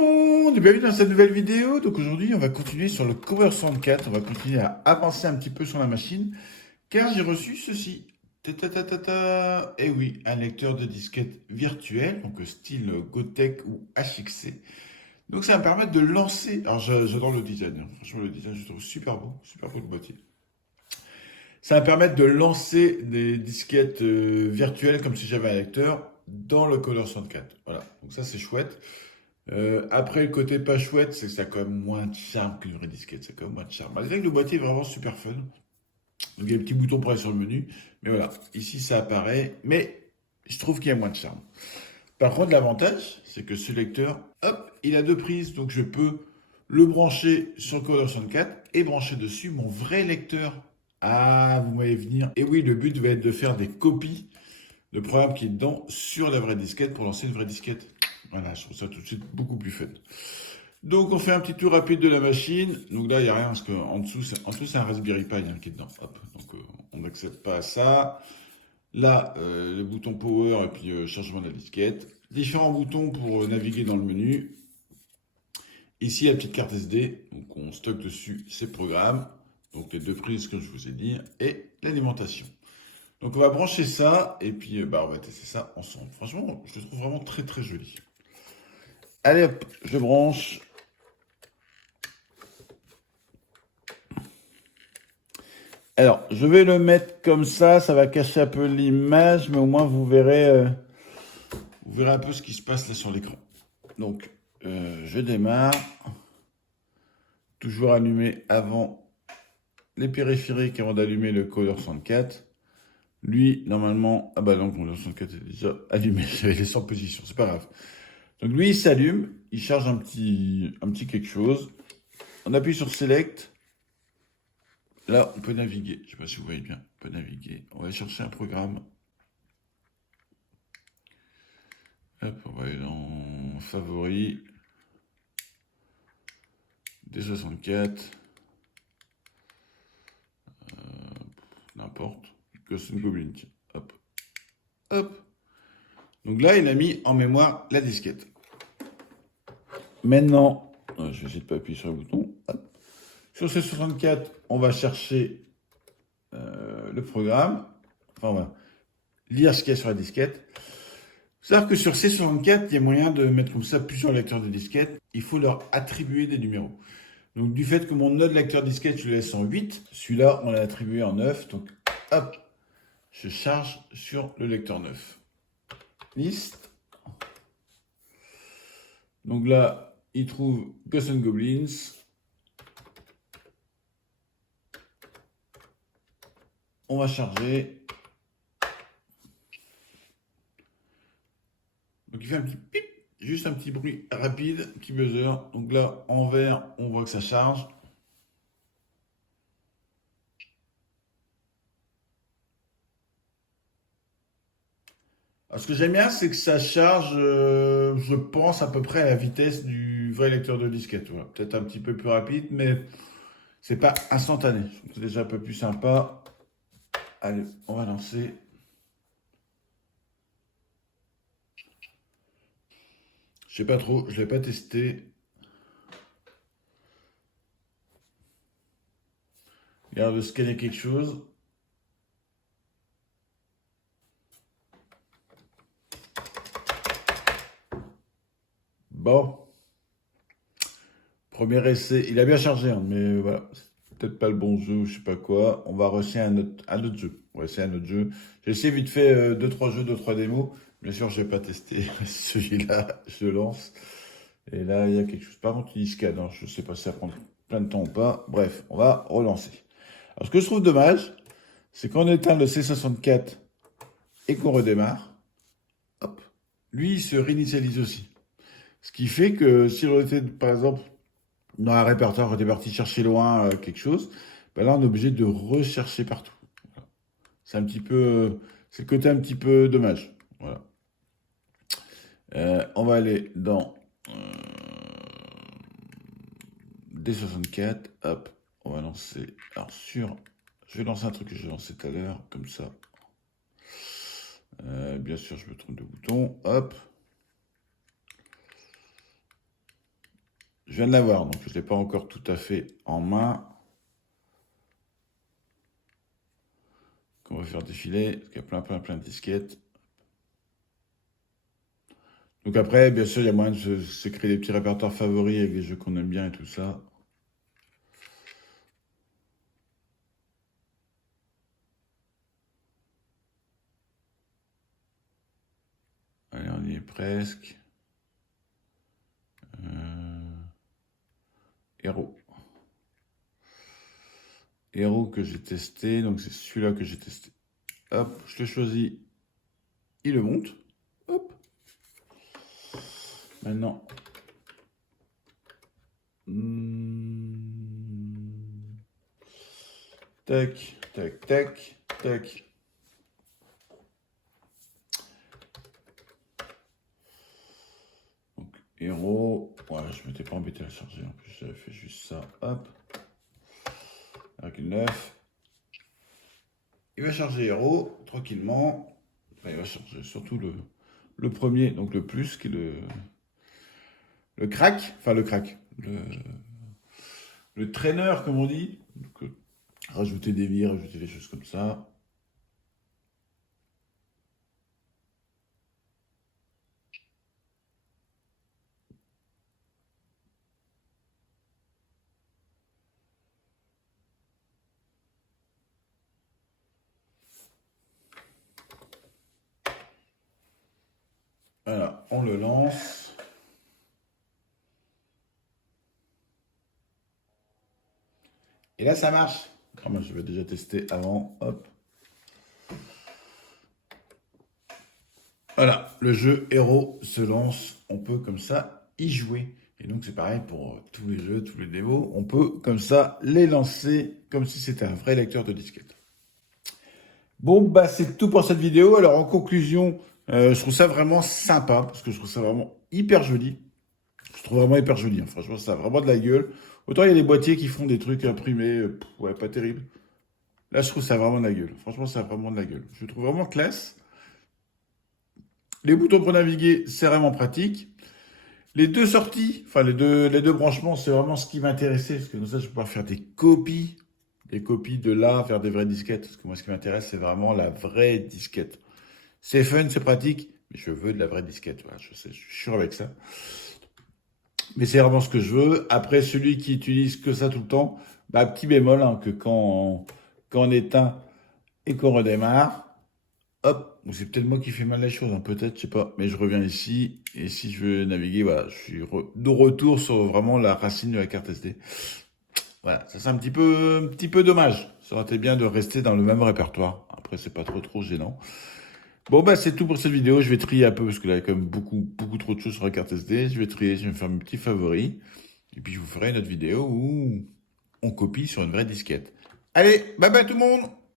monde, bienvenue dans cette nouvelle vidéo. Donc aujourd'hui, on va continuer sur le Cover 64. On va continuer à avancer un petit peu sur la machine, car j'ai reçu ceci. Ta ta ta ta ta. Et oui, un lecteur de disquette virtuel, donc style Gotek ou HXC. Donc ça va me permettre de lancer. Alors j'adore le design, hein. Franchement, le design, je le trouve super beau le boîtier. Ça va me permettre de lancer des disquettes virtuelles comme si j'avais un lecteur dans le Cover 64. Voilà, donc ça c'est chouette. Après, le côté pas chouette, c'est que ça a quand même moins de charme qu'une vraie disquette. Ça a quand même moins de charme. Malgré que le boîtier est vraiment super fun. Donc, il y a un petit bouton pour aller sur le menu. Mais voilà, ici ça apparaît. Mais je trouve qu'il y a moins de charme. Par contre, l'avantage, c'est que ce lecteur, hop, il a deux prises. Donc, je peux le brancher sur le Commodore 64 et brancher dessus mon vrai lecteur. Ah, vous m'allez venir. Et oui, le but va être de faire des copies de programme qui est dedans sur la vraie disquette pour lancer une vraie disquette. Voilà, je trouve ça tout de suite beaucoup plus fun. Donc on fait un petit tour rapide de la machine. Donc là, il n'y a rien parce qu'en dessous, c'est un Raspberry Pi qui est dedans. Hop. Donc on n'accepte pas à ça. Là, le bouton Power et puis chargement de la disquette. Différents boutons pour naviguer dans le menu. Ici, la petite carte SD. Donc on stocke dessus ces programmes. Donc les deux prises comme je vous ai dit. Et l'alimentation. Donc on va brancher ça et puis on va tester ça ensemble. Franchement, je le trouve vraiment très joli. Allez hop, je branche. Alors, je vais le mettre comme ça va cacher un peu l'image, mais au moins vous verrez un peu ce qui se passe là sur l'écran. Donc, je démarre. Toujours allumé avant les périphériques avant d'allumer le Commodore 64. Lui, normalement, ah bah non, le Commodore 64 est déjà allumé, j'avais laissé en position, c'est pas grave. Donc lui, il s'allume, il charge un petit quelque chose. On appuie sur Select. Là, on peut naviguer. Je sais pas si vous voyez bien. On peut naviguer. On va chercher un programme. Hop, on va aller dans Favoris. D64. N'importe. Ghost Goblin. Hop. Hop. Donc là, il a mis en mémoire la disquette. Maintenant, je vais essayer de pas appuyer sur le bouton. Hop. Sur C64, on va chercher le programme. Enfin, on va lire ce qu'il y a sur la disquette. C'est-à-dire que sur C64, il y a moyen de mettre comme ça plusieurs lecteurs de disquette. Il faut leur attribuer des numéros. Donc du fait que mon node lecteur disquette, je le laisse en 8, celui-là, on l'a attribué en 9. Donc hop, je charge sur le lecteur 9. Liste. Donc là, il trouve Ghosts and Goblins. On va charger. Donc il fait un petit pip, juste un petit bruit rapide, petit buzzer. Donc là, en vert, on voit que ça charge. Alors, ce que j'aime bien, c'est que ça charge, je pense, à peu près à la vitesse du vrai lecteur de disquette. Voilà. Peut-être un petit peu plus rapide, mais c'est pas instantané. C'est déjà un peu plus sympa. Allez, on va lancer. Je sais pas trop, je l'ai pas testé. Regarde, de scanner quelque chose. Bon, premier essai. Il a bien chargé, hein, mais voilà. C'est peut-être pas le bon jeu ou je sais pas quoi. On va rechercher un autre jeu. On va essayer un autre jeu. J'ai essayé vite fait 2-3 jeux, 2-3 démos. Bien sûr, je n'ai pas testé celui-là. Je le lance. Et là, il y a quelque chose. Par contre, il scanne. Alors, je ne sais pas si ça prend plein de temps ou pas. Bref, on va relancer. Alors, ce que je trouve dommage, c'est qu'on éteint le C64 et qu'on redémarre. Hop. Lui, il se réinitialise aussi. Ce qui fait que si on était, par exemple, dans un répertoire, on était parti chercher loin quelque chose, ben là, on est obligé de rechercher partout. C'est un petit peu, c'est le côté un petit peu dommage. Voilà. On va aller dans D64. Hop, on va lancer. Alors je vais lancer un truc que j'ai lancé tout à l'heure, comme ça. Bien sûr, je me trompe de bouton. Hop. Je viens de l'avoir, donc je ne l'ai pas encore tout à fait en main. Qu'on va faire défiler, parce qu'il y a plein de disquettes. Donc après, bien sûr, il y a moyen de se créer des petits répertoires favoris avec des jeux qu'on aime bien et tout ça. Allez, on y est presque. Héros. Héros que j'ai testé, donc c'est celui-là que j'ai testé. Hop, je le choisis. Il le monte. Hop. Maintenant. Tac, tac, tac, tac. Donc, héros. Ouais, je m'étais pas embêté à le charger. En plus, j'avais fait juste ça. Hop. Avec une 9. Il va charger héros tranquillement. Enfin, il va charger surtout le premier, donc le plus, qui est le crack. Enfin, le crack. Le trainer, comme on dit. Donc, rajouter des vies, rajouter des choses comme ça. Voilà, on le lance. Et là, ça marche. Ah, moi, je vais déjà tester avant. Hop. Voilà, le jeu héros se lance. On peut comme ça y jouer. Et donc, c'est pareil pour tous les jeux, tous les démos. On peut comme ça les lancer comme si c'était un vrai lecteur de disquette. Bon, bah, c'est tout pour cette vidéo. Alors, en conclusion, je trouve ça vraiment sympa parce que je trouve ça vraiment hyper joli. Je trouve vraiment hyper joli, hein. Franchement, ça a vraiment de la gueule. Autant il y a des boîtiers qui font des trucs imprimés, ouais, pas terrible. Là, je trouve ça a vraiment de la gueule. Franchement, ça a vraiment de la gueule. Je le trouve vraiment classe. Les boutons pour naviguer, c'est vraiment pratique. Les deux sorties, enfin les deux branchements, c'est vraiment ce qui m'intéressait. Parce que comme ça, je vais pouvoir faire des copies de là, faire des vraies disquettes. Parce que moi, ce qui m'intéresse, c'est vraiment la vraie disquette. C'est fun, c'est pratique, mais je veux de la vraie disquette. Voilà, je sais, je suis sûr avec ça. Mais c'est vraiment ce que je veux. Après, celui qui utilise que ça tout le temps, bah, petit bémol, hein, que quand on éteint et qu'on redémarre, hop, ou c'est peut-être moi qui fais mal les choses, hein, peut-être, je sais pas, mais je reviens ici, et si je veux naviguer, voilà, je suis de retour sur vraiment la racine de la carte SD. Voilà, ça c'est un petit peu dommage. Ça aurait été bien de rester dans le même répertoire. Après, c'est pas trop gênant. Bon, bah, c'est tout pour cette vidéo. Je vais trier un peu parce qu'il y a quand même beaucoup trop de choses sur la carte SD. Je vais trier, je vais me faire mes petits favoris. Et puis, je vous ferai une autre vidéo où on copie sur une vraie disquette. Allez, bye bye tout le monde!